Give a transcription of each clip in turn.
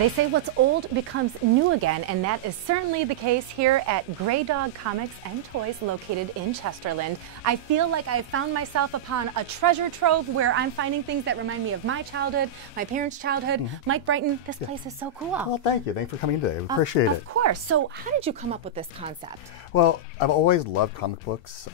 They say what's old becomes new again, and that is certainly the case here at Grey Dog Comics and Toys located in Chesterland. I feel like I've found myself upon a treasure trove where I'm finding things that remind me of my childhood, my parents' childhood. Mike Brighton, this place is so cool. Well, thank you. Thanks for coming today. We appreciate it. Of course. So how did you come up with this concept? Well, I've always loved comic books.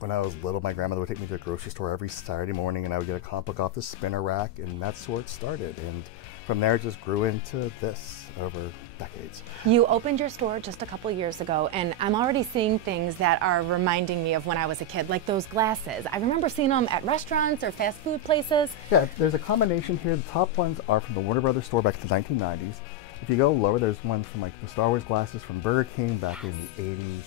When I was little, my grandmother would take me to the grocery store every Saturday morning, and I would get a comic book off the spinner rack, and that's where it started. And from there, it just grew into this over decades. You opened your store just a couple years ago, and I'm already seeing things that are reminding me of when I was a kid, like those glasses. I remember seeing them at restaurants or fast food places. Yeah, there's a combination here. The top ones are from the Warner Brothers store back in the 1990s. If you go lower, there's ones from like the Star Wars glasses from Burger King back in the 80s.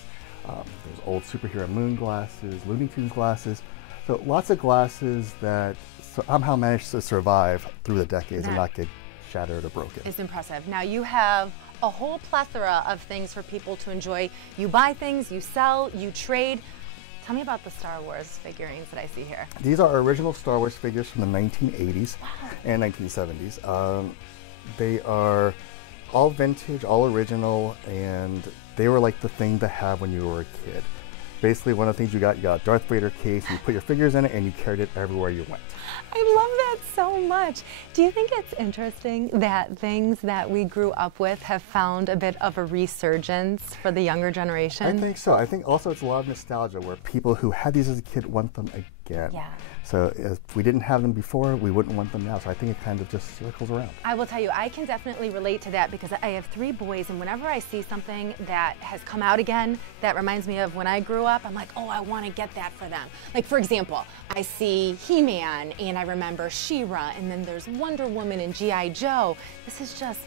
There's old superhero moon glasses, Looney Tunes glasses. So lots of glasses that somehow managed to survive through the decades and not get shattered or broken. It's impressive. Now you have a whole plethora of things for people to enjoy. You buy things, you sell, you trade. Tell me about the Star Wars figurines that I see here. These are original Star Wars figures from the 1980s and 1970s. They are all vintage, all original, and they were like the thing to have when you were a kid. Basically, one of the things you got a Darth Vader case, you put your figures in it, and you carried it everywhere you went. I love that so much. Do you think it's interesting that things that we grew up with have found a bit of a resurgence for the younger generation? I think so. I think also it's a lot of nostalgia where people who had these as a kid want them again. Yeah. So if we didn't have them before, we wouldn't want them now. So I think it kind of just circles around. I will tell you, I can definitely relate to that because I have 3 boys, and whenever I see something that has come out again that reminds me of when I grew up, I'm like, oh, I want to get that for them. Like, for example, I see He-Man, and I remember She-Ra, and then there's Wonder Woman and G.I. Joe. This is just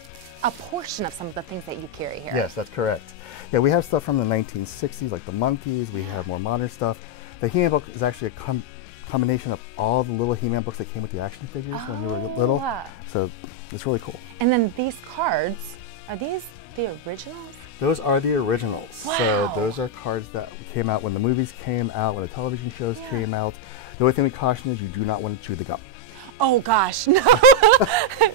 a portion of some of the things that you carry here. Yes, that's correct. Yeah, we have stuff from the 1960s, like the Monkeys. We have more modern stuff. The He-Man book is actually a combination of all the little He-Man books that came with the action figures when you were little. So it's really cool. And then these cards, are these the originals? Those are the originals. Wow. So those are cards that came out when the movies came out, when the television shows came out. The only thing we caution is you do not want to chew the gum. Oh gosh, no.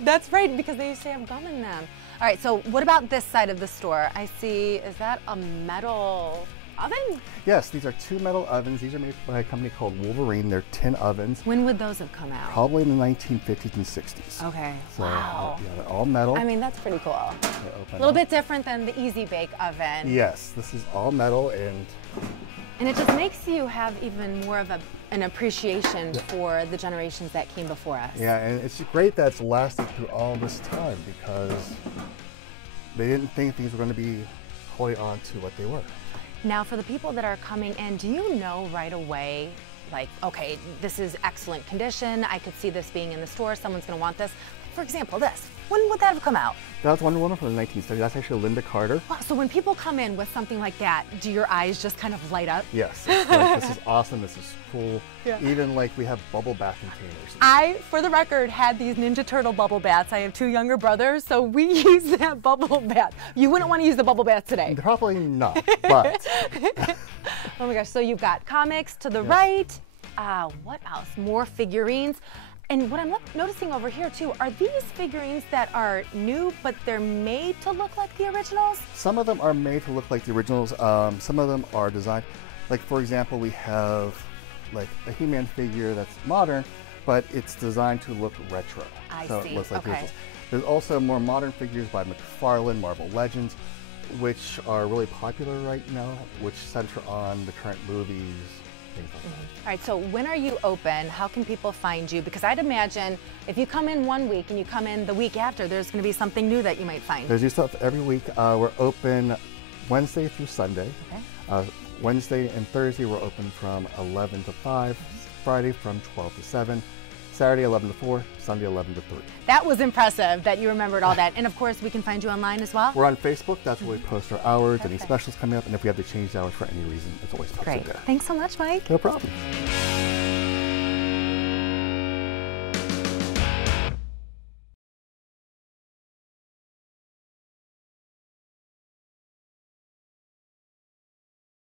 That's right, because they used to have gum in them. All right, so what about this side of the store? I see, is that a metal oven? Yes, these are 2 metal ovens. These are made by a company called Wolverine. They're tin ovens. When would those have come out? Probably in the 1950s and 60s. Okay. So, wow. Yeah, they're all metal. I mean, that's pretty cool. A little bit different than the Easy Bake oven. Yes, this is all metal, and it just makes you have even more of an appreciation for the generations that came before us. Yeah, and it's great that it's lasted through all this time because they didn't think things were going to be holding on to what they were. Now, for the people that are coming in, do you know right away, like, okay, this is excellent condition, I could see this being in the store, someone's going to want this? For example, this. When would that have come out? That was Wonder Woman from the 1970s. That's actually Linda Carter. Wow, so when people come in with something like that, do your eyes just kind of light up? Yes. It's like, this is awesome. This is cool. Yeah. Even like we have bubble bath containers. I, for the record, had these Ninja Turtle bubble baths. I have 2 younger brothers, so we use that bubble bath. You wouldn't want to use the bubble bath today. Probably not, but. Oh my gosh, so you've got comics to the right. What else? More figurines. And what I'm noticing over here too, are these figurines that are new, but they're made to look like the originals? Some of them are made to look like the originals. Some of them are designed, like for example, we have like a He-Man figure that's modern, but it's designed to look retro. I so see. It looks like okay. There's also more modern figures by McFarlane, Marvel Legends, which are really popular right now, which center on the current movies. All right, so when are you open? How can people find you? Because I'd imagine if you come in one week and you come in the week after, there's going to be something new that you might find. There's new stuff every week. We're open Wednesday through Sunday. Okay. Wednesday and Thursday we're open from 11 to 5, Friday from 12 to 7, Saturday 11 to 4, Sunday 11 to 3. That was impressive that you remembered all that. And of course, we can find you online as well? We're on Facebook. That's where we post our hours, any specials coming up, and if we have to change the hours for any reason, it's always posted there. Thanks so much, Mike. No problem.